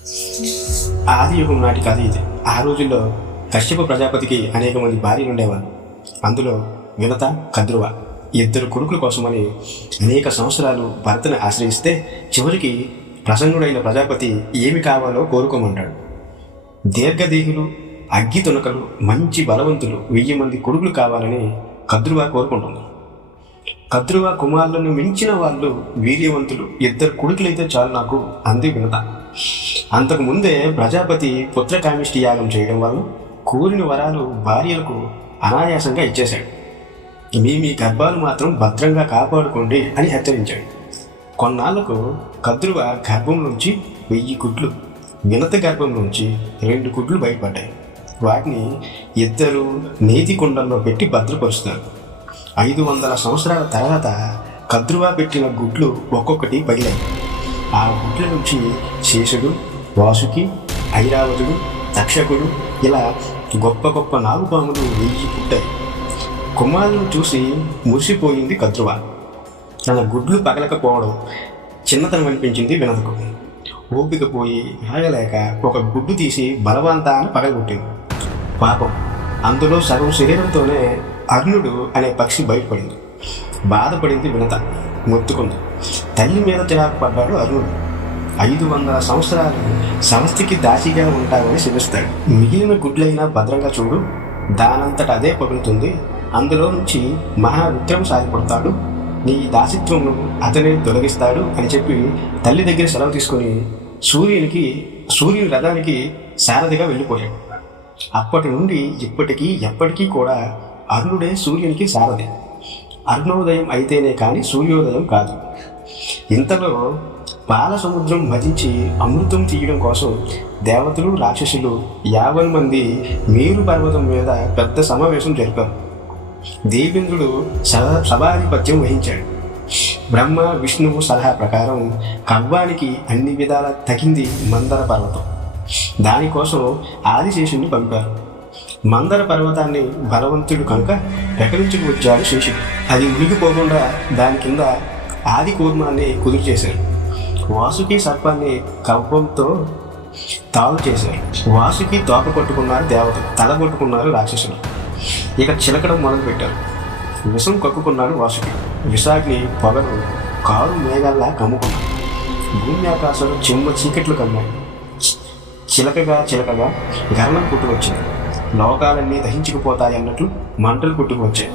ఆది యుగం నాటి కథ ఇది. ఆ రోజుల్లో కశ్యప ప్రజాపతికి అనేక మంది భార్యలు ఉండేవారు. అందులో వినత, కద్రువ ఇద్దరు కొడుకుల కోసమని అనేక సంవత్సరాలు భర్తను ఆశ్రయిస్తే చివరికి ప్రసన్నుడైన ప్రజాపతి ఏమి కావాలో కోరుకోమంటాడు. దీర్ఘదేహులు, అగ్గి తునకలు, మంచి బలవంతులు 1000 మంది కొడుకులు కావాలని కద్రువ కోరుకుంటుంది. కద్రువ కుమారులను మించిన వాళ్ళు వీర్యవంతులు 2 కొడుకులైతే చాలు నాకు అంది వినత. అంతకు ముందే ప్రజాపతి పుత్రకామిష్టి యాగం చేయడం వల్ల కోరిన వరాలు భార్యలకు అనాయాసంగా ఇచ్చేశాడు. మీ గర్భాలు మాత్రం భద్రంగా కాపాడుకోండి అని హెచ్చరించాడు. కొన్నాళ్లకు కద్రువ గర్భం నుంచి 1000 గుడ్లు, వినత గర్భం నుంచి 2 గుడ్లు బయటపడ్డాయి. వాటిని 2 నేతి కుండల్లో పెట్టి భద్రపరుస్తారు. 500 సంవత్సరాల తర్వాత కద్రువ పెట్టిన గుడ్లు ఒక్కొక్కటి పగిలాయి. ఆ గుడ్ల నుంచి శేషుడు, వాసుకి, ఐరావతుడు, తక్షకుడు ఇలా గొప్ప గొప్ప నాగుపాములు 1000 పుట్టాయి. కుమారులను చూసి మురిసిపోయింది కద్రువ. తన గుడ్లు పగలకపోవడం చిన్నతనం అనిపించింది వినతకు. ఓపిక పోయి ఆగలేక ఒక గుడ్డు తీసి బలవంతాన పగలగొట్టింది. పాపం, అందులో సగం శరీరంతోనే అర్ణుడు అనే పక్షి బయటపడింది. బాధపడింది వినత, మొత్తుకుంది. తల్లి మీద చిరాకు పడ్డాడు అర్ణుడు. 500 సంవత్సరాలు సమస్తికి దాసిగా ఉంటావని శివిస్తాడు. మిగిలిన గుడ్లైనా భద్రంగా చూడు, దానంతట అదే పగులుతుంది. అందులో నుంచి మహావిక్రమ సాగిపడతాడు. నీ దాసిత్వమును అతనే తొలగిస్తాడు అని చెప్పి తల్లి దగ్గర సెలవు తీసుకొని సూర్యుని రథానికి సారథిగా వెళ్ళిపోయాడు. అప్పటి నుండి ఇప్పటికీ ఎప్పటికీ కూడా అర్ణుడే సూర్యునికి సారథి. అర్ణోదయం అయితేనే కానీ సూర్యోదయం కాదు. ఇంతలో పాల సముద్రం మదించి అమృతం తీయడం కోసం దేవతలు, రాక్షసులు 50 మంది మేరు పర్వతం మీద పెద్ద సమావేశం జరిపారు. దేవేంద్రుడు సభాధిపత్యం వహించాడు. బ్రహ్మ, విష్ణువు సలహా ప్రకారం కవ్వానికి అన్ని విధాల తగింది మందర పర్వతం. దానికోసం ఆదిశేషుని పంపారు. మందర పర్వతాన్ని బలవంతుడు కనుక ప్రకటించుకు వచ్చాడు శేషుడు. అది ఉనిగిపోకుండా దాని కింద ఆది కూర్మాన్ని కుదురు చేశారు. వాసుకి సర్పాన్ని కవ్వంతో తాళు చేశారు. వాసుకి తోక కొట్టుకున్నారు దేవతలు, తల కొట్టుకున్నారు రాక్షసులు. ఇక చిలకడం మొదలుపెట్టారు. విషం కక్కుకున్నాడు వాసుకి. విషాగ్ని పొగలు కారు మేఘాల్లా కమ్ముకున్నాడు. భూమి ఆకాశాలు చిమ్మ చీకట్లు కమ్మాయి. చిలకగా గర్వం పుట్టుకొచ్చింది. లోకాలన్నీ దహించుకుపోతాయన్నట్లు మంటలు పుట్టుకొచ్చాయి.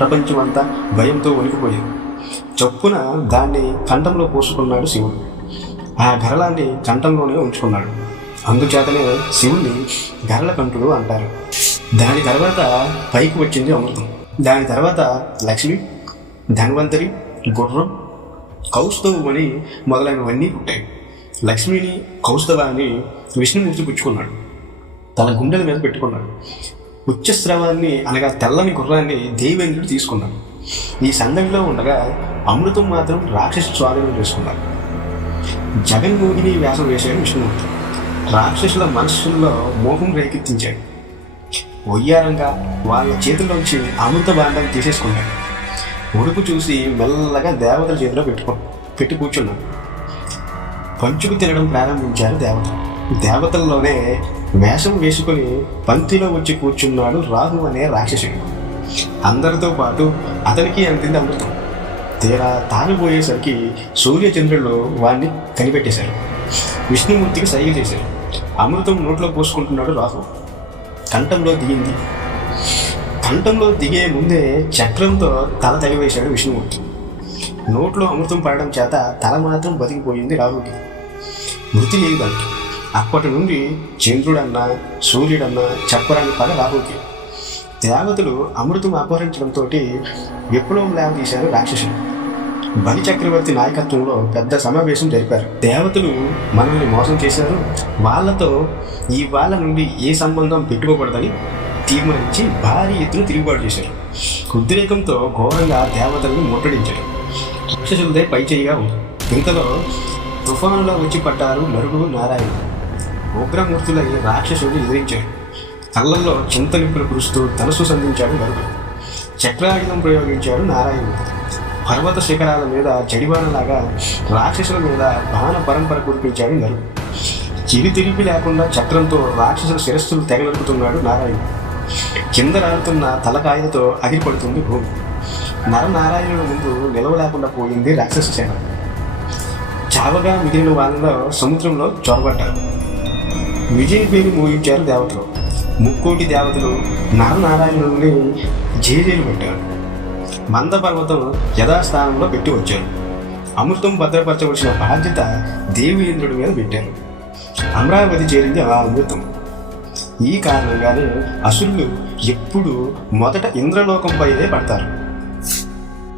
ప్రపంచం అంతా భయంతో వణికిపోయింది. చొప్పున దాన్ని కంఠంలో పోసుకున్నాడు శివుడు. ఆ గరళాన్ని కంఠంలోనే ఉంచుకున్నాడు. అందుచేతనే శివుణ్ణి గరళకంఠుడు అంటారు. దాని తర్వాత పైకి వచ్చింది అమృతం. దాని తర్వాత లక్ష్మి, ధన్వంతరి, గుర్రం, కౌస్తవు అని మొదలైనవన్నీ పుట్టాయి. లక్ష్మిని, కౌస్తవాన్ని విష్ణుమూర్తి పుచ్చుకున్నాడు. తన గుండెల మీద పెట్టుకున్నాడు. ఉచ్చస్రావాన్ని అనగా తెల్లని గుర్రాన్ని దేవేంద్రుడు తీసుకున్నాడు. ఈ సందడిలో ఉండగా అమృతం మాత్రం రాక్షసు స్వాధీనం చేసుకున్నాడు. జగన్మోహిని వ్యాసం వేశాడు విష్ణుమూర్తి. రాక్షసుల మనస్సుల్లో మోహం రేకెత్తించాడు. ఒయ్యారంగా వాళ్ళ చేతుల్లోంచి అమృత భాండాన్ని తీసేసుకున్నాడు. ఉడుపు చూసి మెల్లగా దేవతల చేతిలో పెట్టి కూర్చున్నాడు. పంచుకు తినడం ప్రారంభించారు దేవతలు. దేవతల్లోనే వేషం వేసుకొని పంక్తిలో వచ్చి కూర్చున్నాడు రాహు అనే రాక్షసుడు. అందరితో పాటు అతనికి అందింది అమృతం. తీరా తాగిపోయేసరికి సూర్యచంద్రులు వాణ్ణి కనిపెట్టేశారు. విష్ణుమూర్తికి సైగ చేశారు. అమృతం నోట్లో పోసుకుంటున్నాడు రాహు. కంఠంలో దిగింది. కంఠంలో దిగే ముందే చక్రంతో తల తగివేశాడు విష్ణుమూర్తి. నోట్లో అమృతం పడడం చేత తల మాత్రం బతికిపోయింది రాహుకి. మృతి లేదు దానికి. అప్పటి నుండి చంద్రుడన్నా సూర్యుడన్నా చెప్పరాని పద రాహుకి. దేవతలు అమృతం అపహరించడంతో విప్లవం లేవదీశారు రాక్షసులు. బలి చక్రవర్తి నాయకత్వంలో పెద్ద సమావేశం జరిపారు. దేవతలు మనల్ని మోసం చేశారు, వాళ్ళతో ఈ వాళ్ళ నుండి ఏ సంబంధం పెట్టుకోకూడదని తీర్మానించి భారీ ఎత్తున తిరుగుబాటు చేశారు. ఉద్రేకంతో ఘోరంగా దేవతలను ముట్టడించారు. రాక్షసులదే పైచేయిగా ఉంది. ఇంతలో తుఫానులో వచ్చి పడ్డారు నరుడు, నారాయణ. ఉగ్రమూర్తులై రాక్షసుడిని ఎదిరించాడు. కళ్ళల్లో చింతనిప్పులు కురుస్తూ ధనుసు సంధించాడు నరుడు. చక్రాయుధం ప్రయోగించాడు నారాయణుడు. పర్వత శిఖరాల మీద జడివానలాగా రాక్షసుల మీద బాణ పరంపర కురిపించాడు నరుడు. చిరి తిరిపి లేకుండా చక్రంతో రాక్షసుల శిరస్సులు తెగనరుకుతున్నాడు నారాయణ. కింద రాలుతున్న తలకాయలతో అగిరిపడుతుంది భూమి. నరనారాయణుల ముందు నిలవలేకుండా పోయింది రాక్షస సేన. చావగా మిగిలిన వాళ్ళలో సముద్రంలో చొరబడ్డారు. విజయ పేరు మోయించారు దేవతలు. ముక్కోటి దేవతలు నరనారాయణుల్ని జేజేలు పెట్టారు. మంద పర్వతం యథాస్థానంలో పెట్టి వచ్చారు. అమృతం భద్రపరచవలసిన బాధ్యత దేవేంద్రుడి మీద పెట్టారు. అమరావతి చేరింది ఆ అమృతం. ఈ కారణంగానే అసురులు ఎప్పుడు మొదట ఇంద్రలోకంపైనే పడతారు.